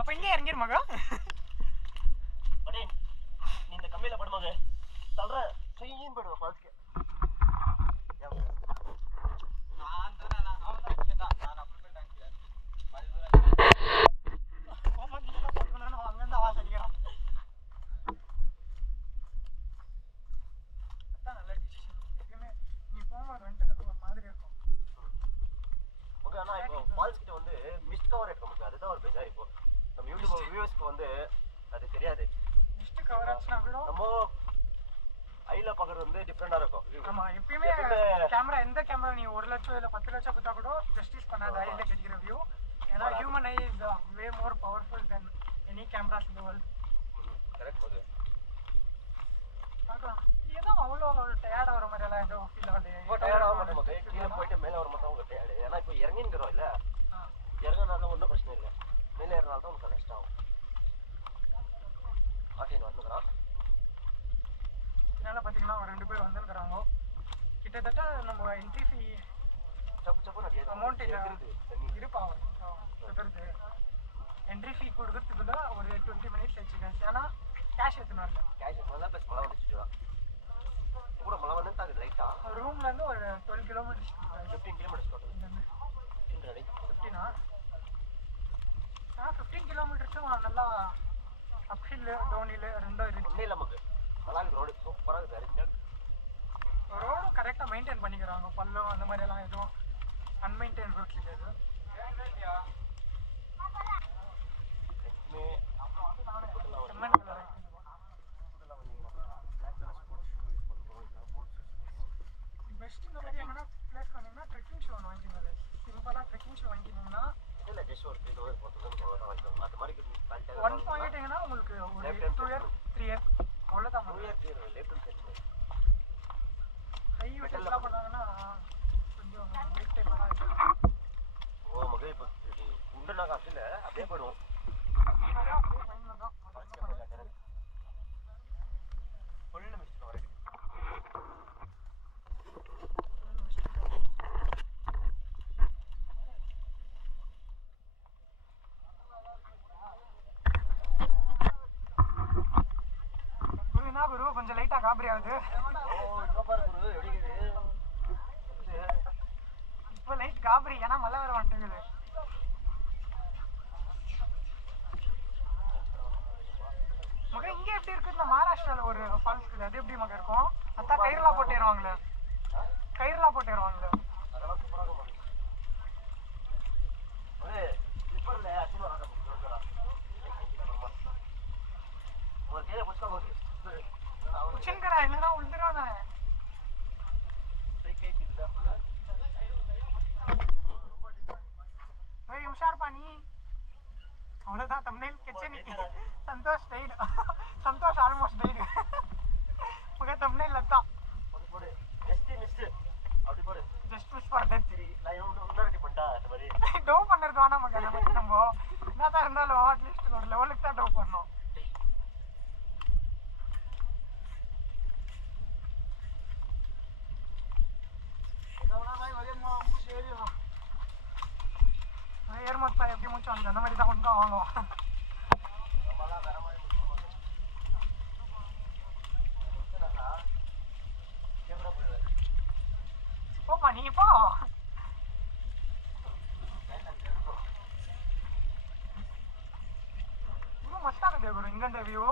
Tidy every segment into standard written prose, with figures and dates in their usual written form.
அப்ப இங்கே இறங்கிரு மகா. அடே நீ இந்த கம்மியில படு மகா. தல்ற செய்யின் படுவா பாத்துக்க. நான் தான அவன் தான் கேட்டா நான் அப்புறமே டான்ஸ் ஆமா நீ தான் போறணும் அங்க இருந்து ஆவாஸ் அடிக்கறான். அதான் நல்ல டிசிஷன். எப்பவுமே நீ போகும்போது ரெண்ட் கட்ட மாதிரி இருக்கும். ஓகே அண்ணா இப்போ ஃபால்ஸ் கிட்ட வந்து மிஸ்ட் கவர் எடுக்க முடியாது. அதுதான் ஒரு பேஜா இப்போ நம்ம யூடியூப் வியூவர்ஸ்க்கு வந்து அது தெரியாது. மிஸ்ட் கவர் ஆச்சுனா கூட நம்ம ஐல பாக்குறது வந்து டிஃபரெண்டா இருக்கும். ஆமா எப்பவுமே கேமரா எந்த கேமரா நீ 1 லட்சம் இல்ல 10 லட்சம் கொடுத்தா கூட ஜஸ்டிஸ் பண்ணாத ஐல கிடைக்கிற வியூ. ஏன்னா human I is way more powerful then any cameras in the world. Correct okay. பார்க்கலாம். ஏதோ அவ்வளோ டயர்டா வர மாதிரி எல்லாம் ஏதோ ஃபீல் ஆகலையே. டயர்ட் ஆக மாட்டோம் மக்களே. கீழே போயிட்டு மேலே வர மாட்டோம் உங்களுக்கு டயர்டு. ஏன்னா இப்போ இறங்கிங்கிறோம் இல்லை, இறங்கினால ஒன்றும் பிரச்சனை இல்லை. மேலே ஏறினால தான் உங்களுக்கு கஷ்டம் ஆகும். ஆட்டின் வந்துக்கிறான். இதனால பார்த்தீங்கன்னா ஒரு 2 பேர் வந்துருக்குறாங்க. கிட்டத்தட்ட நம்ம என்ட்ரி ஃபீ சப்பு சப்பு நிறைய அமௌண்ட் இருப்பா வருது. என்ட்ரி ஃபீ கொடுக்கறதுக்கு தான் ஒரு 20 மினிட்ஸ் வச்சுக்கேன். ஏன்னா கேஷ் எடுத்துன்னு வரல. கேஷ் எடுத்துனா ப்ளஸ் மழை வந்துச்சுடா. கூட மழை வந்து தாக்குது லைட்டா. ரூம்லேருந்து ஒரு 12 கிலோமீட்டர்ஸ் 15 கிலோமீட்டர்ஸ் டோட்டல். 15 15 கிலோமீட்டர்ஸும் நல்லா அப் ஹில் டவுன் ஹில் ரெண்டும் இருக்கு. ஒன்றும் இல்லை நமக்கு நல்லா இருக்குது. ரோடு சூப்பராக இருக்குது. அருமையாக இருக்குது. ரோடும் கரெக்டாக மெயின்டைன் பண்ணிக்கிறாங்க. பள்ளம் அந்த மாதிரி எல்லாம் எதுவும் அன்மெயின்டைன் ரோட்ஸ் இருக்காது. பெஸ்ட் இந்த மாதிரி எங்கன்னா பிளேஸ் பண்ணீங்கன்னா ட்ரெக்கிங் ஷூ ஒன்று வாங்கிக்கோங்க. சிம்பிளாக ட்ரெக்கிங் ஷூ வாங்கிக்கிங்கன்னா இல்லை ஜஸ்ட் ஒரு 3,000 4,000 வாங்கிக்கோங்க. அது மாதிரி கல்ட்டு 1 வாங்கிட்டீங்கன்னா உங்களுக்கு ஒரு 2 இயர் 3 இயர் அவ்வளோதான். 2 இயர் லேப்டாப் செட் ஹை வெட்டெல்லாம் பண்ணாங்கன்னா கொஞ்சம் லேட் டைம் தான் இருக்கும். ஓ மகே இப்போ உண்டுனா காசு இல்லை அப்படியே போயிடுவோம். ஃபுல்லு மிஸ்ட் வரைக்கும் என்ன குரு கொஞ்சம் லைட்டா காபரி ஆகுது. இப்போ லைட் காபரி ஏன்னா மழை வர மாட்டேங்குது. மக இங்க எப்படி இருக்குன்னா மகாராஷ்டிரால ஒரு ஃபால்ஸ் இருக்குது. அது எப்படி மக இருக்கும்? அத்தா கயிறுலாம் போட்டுருவாங்களே, கயிறுலாம் போட்டுருவாங்களே. உச்சன்கரா இல்லைன்னா உழுந்துருவானே. உஷார் பாணி அவ்வளோதான். தம்ப்நெயில் கிச்சன் संतोष died. संतोष almost died. मगर thumbnail लगता just push for death. To பண்ணுறது வேணா மகன். நமக்கு நம்ம என்ன தான் இருந்தாலும் அட்லீஸ்ட் ஒரு லெவலுக்கு தான் டோ பண்ணோம். ஏர்மோத்தா எப்படி மூச்சு வாங்க அந்த மாதிரி தான் ஒன்றும் வாங்குவோம். போப்பா நீ போ. இன்னும் மஸ்தாகுது குரு இங்கேருந்த வியூ.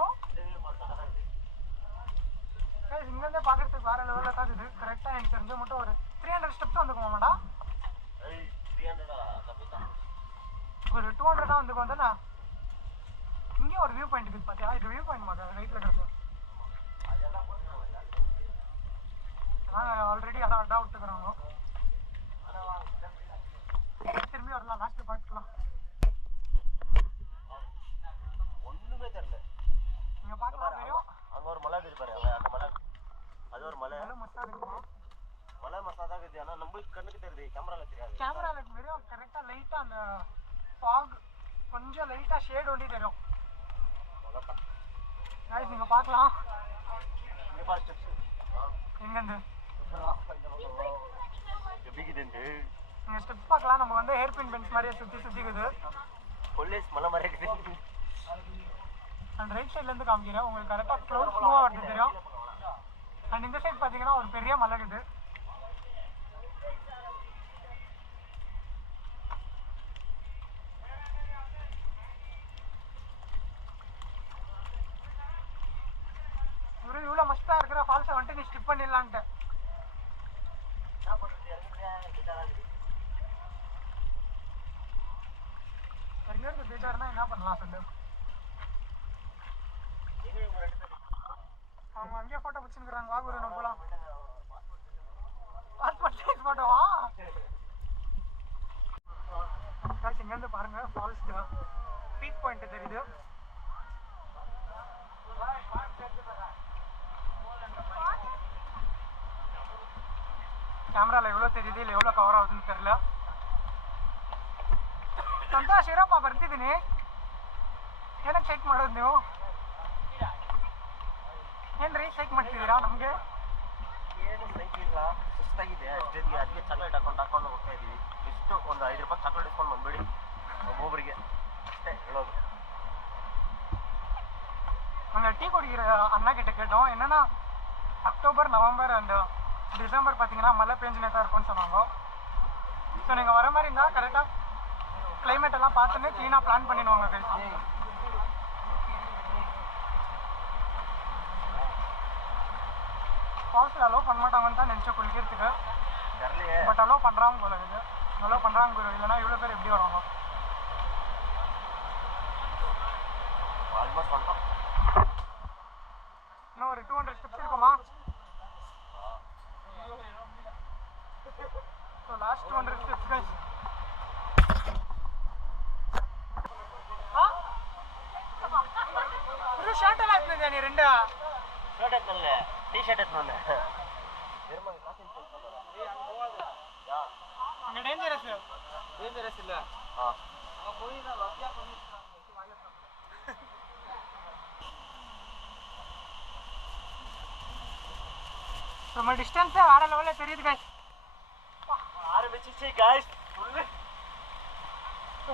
இங்கேருந்தே பார்க்கறதுக்கு வேற லெவலில் தான் இருக்குது. கரெக்டாக எனக்கு தெரிஞ்ச மட்டும் ஒரு 300 ஸ்டெப்ஸ் வந்துக்குவோமாடா. ஒரு 200 வந்துக்கும் தானே. இங்கே ஒரு வியூ பாயிண்ட் இருக்குது பார்த்தியா? இது வியூ பாயிண்ட் மாதிரி ரைட்டில் கிடக்கு. ஆல்ரெடி அதான் அடா விட்டுக்கிறாங்க. திரும்பி வரலாம், லாஸ்ட்டு பார்த்துக்கலாம். ஒன்றுமே தெரியல. நீங்கள் பார்க்கலாம் தெரியும். அங்கே ஒரு மலை இருக்குது பாரு. அந்த மலை அது ஒரு மலை. மஸ்தாக இருக்குமா? மலை மசாதா இருக்குது. ஆனால் நம்மளுக்கு கண்ணுக்கு தெரியுது, கேமராவில் தெரியாது. கேமராவில் வெறும் கரெக்டாக லைட்டாக அந்த ஃபாக் கொஞ்சம் லைட்டாக ஷேட் ஒண்டி தெரியும். கைஸ் நீங்கள் பார்க்கலாம். இங்கே பாரு ஸ்டெப்ஸு எங்கேருந்து எப்படிக்குதுன்ட்டு நீங்கள் ஸ்டெப்ஸ் பார்க்கலாம். நம்ம வந்து ஹேர்பின் பென்ச் மாதிரியே சுற்றி சுற்றிக்குது. கொல்லேஸ் மலை மாதிரி இருக்குது. அண்ட் ரைட் சைட்லேருந்து காமிக்கிறேன் உங்களுக்கு கரெக்டாக க்ளவுட்ஸ் மூவ் ஆகிறது தெரியும். அண்ட் இந்த சைட் பார்த்தீங்கன்னா ஒரு பெரிய மலை இருக்குது. இவ்வளோ மஸ்ட்டாக இருக்கிற ஃபால்ஸை வந்துட்டு நீ ஸ்கிப் பண்ணிடலான்ட்டு. எங்கேருந்து போயிட்டாருன்னா என்ன பண்ணலாம் சொல்லு. அவங்க அங்கேயே ஃபோட்டோ பிடிச்சிருக்கிறாங்க. வா குரு நம்ம போகலாம். பாஸ்போர்ட் சைஸ் ஃபோட்டோவா? இங்கேருந்து பாருங்க ஃபால்ஸ் பீக் பாயிண்ட் தெரியுது. கேமராவில் எவ்வளோ தெரியுது இல்லை எவ்வளோ கவர் ஆகுதுன்னு தெரியல. ಸಂತೋಷ್ ಇರಪ್ಪ ಬರ್ತಿದ್ದೀನಿ. ಏನಕ್ಕೆ ಶೇಕ್ ಮಾಡೋದು ನೀವು? ಏನ್ರಿ ಶೇಕ್ ಮಾಡ್ತಿದ್ದೀರಾ ನಮಗೆ? ಏನು ಸೈಕ್ ಇಲ್ಲ, ಸುಸ್ತಾಗಿದೆ ಅಷ್ಟೇ. ಅದಕ್ಕೆ ಚಾಕ್ಲೇಟ್ ಹಾಕೊಂಡು ಹೋಗ್ತಾ ಇದ್ದೀವಿ. ಎಷ್ಟು ಒಂದು 5 ರೂಪಾಯಿ ಚಾಕ್ಲೇಟ್ ಇಸ್ಕೊಂಡು ಬಂದ್ಬಿಡಿ ಒಬ್ಬೊಬ್ಬರಿಗೆ ಅಷ್ಟೇ ಹೇಳೋದು. நாங்கள் டீ குடிக்கிற அண்ணா கிட்ட கேட்டோம். என்னன்னா அக்டோபர் நவம்பர் அண்ட் டிசம்பர் பார்த்தீங்கன்னா மழை பெஞ்சுனே தான் இருக்கும்னு சொன்னாங்க. ஸோ நீங்கள் வர மாதிரி இருந்தால் கரெக்டாக கிளைமேட் எல்லாம் பார்த்துன்னு க்ளீனாக பிளான் பண்ணிடுவாங்க. ஃபால்ஸில் அலோவ் பண்ண மாட்டாங்கன்னு தான் நினச்சோம் குளிக்கிறதுக்கு. பட் அலோவ் பண்ணுறாங்க போல இருக்குது. அலோவ் பண்ணுறாங்க போல, இல்லைன்னா இவ்வளோ பேர் எப்படி வருவாங்க? ஆல்மோஸ்ட் வந்துட்டோம். இன்னும் ஒரு 200 ஸ்டெப்ஸ் இருக்குமா? So last 200 steps guys. Shirt ಎಲ್ಲ ಹಾಕ್ತಿದ್ದೆ ನೀ ರೆಂಡ ಶರ್ಟ್ ಹಾಕಲ್ಲ, ಟೀ ಶರ್ಟ್ ಹಾಕ್ಕೊಂಡೆ. அங்கே டேஞ்சரஸ் இல்லை. ரொம்ப டிஸ்டன்ஸே வேற லெவலில் தெரியுது கைஸ். ஆரம்பிச்சிச்சு கைஸ்.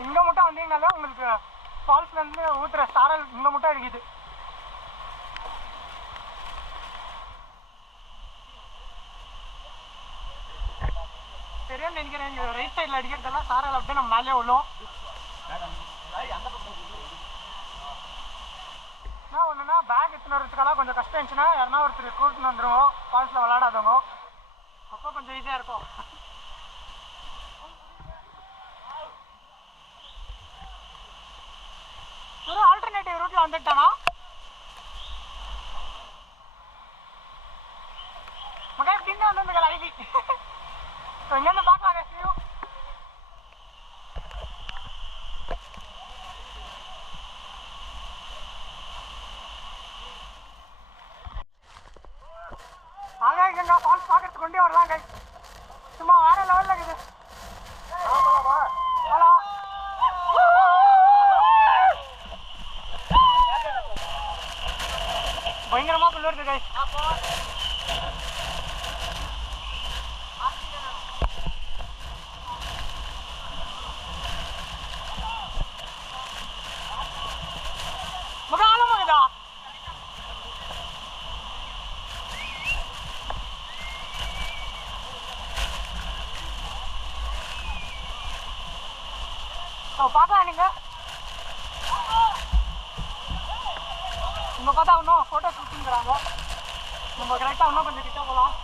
இங்கே மட்டும் வந்தீங்கனாலே உங்களுக்கு ஃபால்ஸ்லேருந்து ஊற்றுற சாரல் இங்கே மட்டும் இருக்குது. தெரியும் நினைக்கிறேன். இங்கே ரைட் சைடில் அடிக்கிறதெல்லாம் சாரல் அப்படியே நம்ம மேலே விழும். என்ன ஒன்றுனா பேக் எடுத்துன்னு வரதுக்கெல்லாம் கொஞ்சம் கஷ்டம் இருந்துச்சுன்னா யாருன்னா ஒருத்தர் கூட்டின்னு வந்துடுவோம். ஃபால்ஸில் விளாடாதவங்க அப்போ கொஞ்சம் ஈஸியாக இருக்கும். ஒரு ஆல்டர்னேட்டிவ் ரூட்ல வந்துட்டானா மகா இப்படின்னு வந்து அழகி இங்கேருந்து பார்க்கலாம் வியூ. ஆகாய் கங்கா ஃபால்ஸ் பார்க்கறதுக்கு கொண்டே வரலாம் கை. சும்மா வேற லெவலில் இருக்குது. ஹலோ பயங்கரமா குளிருது கைஸ். மகா ஆழமாகுதா? பார்க்கலாம் நீங்க பார்த்தா இன்னும் ஃபோட்டோ ஷூட்டிங்கிறாங்க. நம்ம கரெக்டாக இன்னும் கொஞ்சம் கிட்ட போகலாம்.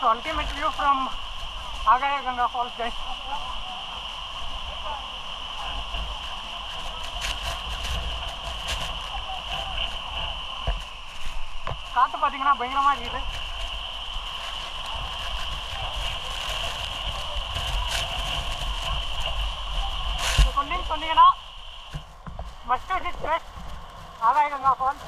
So ultimate view from Agaya Ganga Falls guys. காற்று பார்த்தீங்கன்னா பயங்கரமாக இருக்குது. சொன்னீங்கன்னா மஸ்ட் விசிட் பிளேஸ் ஆகாய கங்கா ஃபால்ஸ்.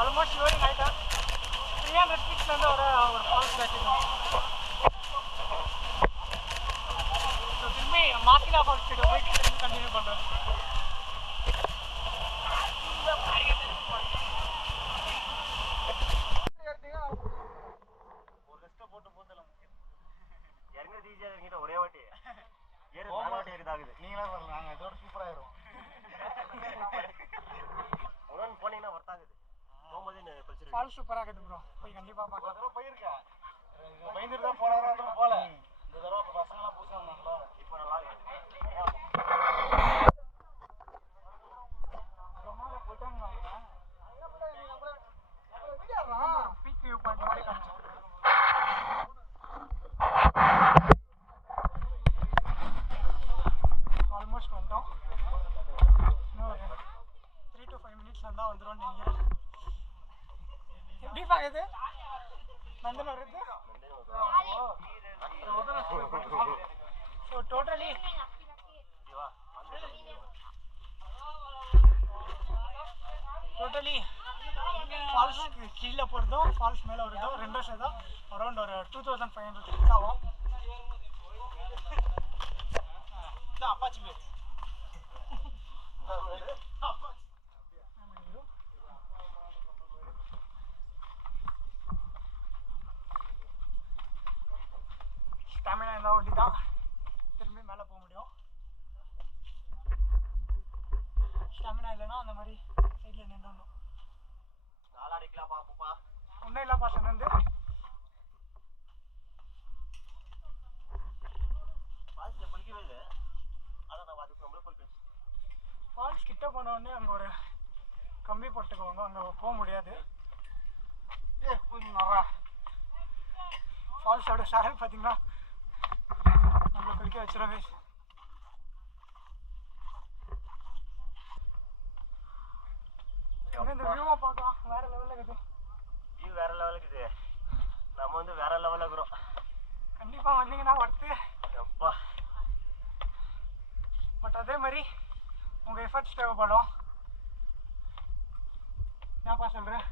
ஆல்மோஸ்ட் லோடிங் ஆகிட்டேன் 300 ஃபீட்லேருந்து ஒரு ஃபால்ஸ் பேசிட்டோம். ஸோ திரும்பி மாசிலா ஃபால்ஸ் கிட்ட போயிட்டு திரும்பி கண்டினியூ பண்ணுறேன். ஒரு லிஸ்ட்டை போட்டு போத்தலாம் இறங்குறது ஈஸியாக இறங்கிட்ட ஒரே வாட்டி ஏறு 4 வாட்டி இருக்குதாகுது. நீங்களே வரல, நாங்கள் இதோட சூப்பராகிடும். உடனே போனீங்கன்னா ஒர்த்தாகுது. போகும்போது பிரச்சனை ஃபால்ஸ் சூப்பராக இருக்குது ப்ரோ, போய் கண்டிப்பாக பார்க்கலாம். தடவை போயிருக்கேன், பயந்துட்டு தான் போனாலும் போல. இந்த தடவை இப்போ பசங்களாம் புதுசாக வந்தாங்களா, இப்போ நல்லா பீக் வியூ பாயிண்ட் மாதிரி காமிச்சோம். ஆல்மோஸ்ட் வந்துட்டோம். இன்னும் ஒரு 3 to 5 minutes தான் வந்துடும் நினைக்கிறேன். எப்படி பாக்குது நந்தன் வருது. ஸோ டோட்டலி ஃபால்ஸ் கீழே போகிறதும் ஃபால்ஸ் மேலே வருதும் ரெண்டும் சேர்ந்தா அரௌண்ட் ஒரு 2500 ஃபீட் ஆகும். அப்பாச்சி பேர் ஸ்டாமினா இருந்தால் ஒட்டி தான் திரும்பி மேலே போக முடியும். ஸ்டாமினா இல்லைன்னா அந்த மாதிரி சைடில் நின்றுணும். நாளாடிக்கலாம் பாப்பா ஒன்றும் இல்லைப்பா சொன்னது. பாசில் குளிக்கவே இல்லை. ஆனால் நம்ம அதுக்கு நம்மளே போய் பேசி ஃபால்ஸ் கிட்ட போனோடனே அங்கே ஒரு கம்பி போட்டுக்குவாங்க, அங்கே போக முடியாது. ஃபால்ஸோட ஷேர் பார்த்தீங்கன்னா நம்மளை குளிக்க வச்சிடவே. இந்த வியூவை பார்க்கலாம், வேற லெவலில் இருக்குது. வியூ வேற லெவலுக்கு இது. நம்ம வந்து வேற லெவலில் இருக்கிறோம். கண்டிப்பாக வந்தீங்கன்னா ஒர்த்து. அப்பா பட் அதே மாதிரி உங்கள் எஃபர்ட்ஸ் தேவைப்படும். என்னப்பா சொல்கிறேன்.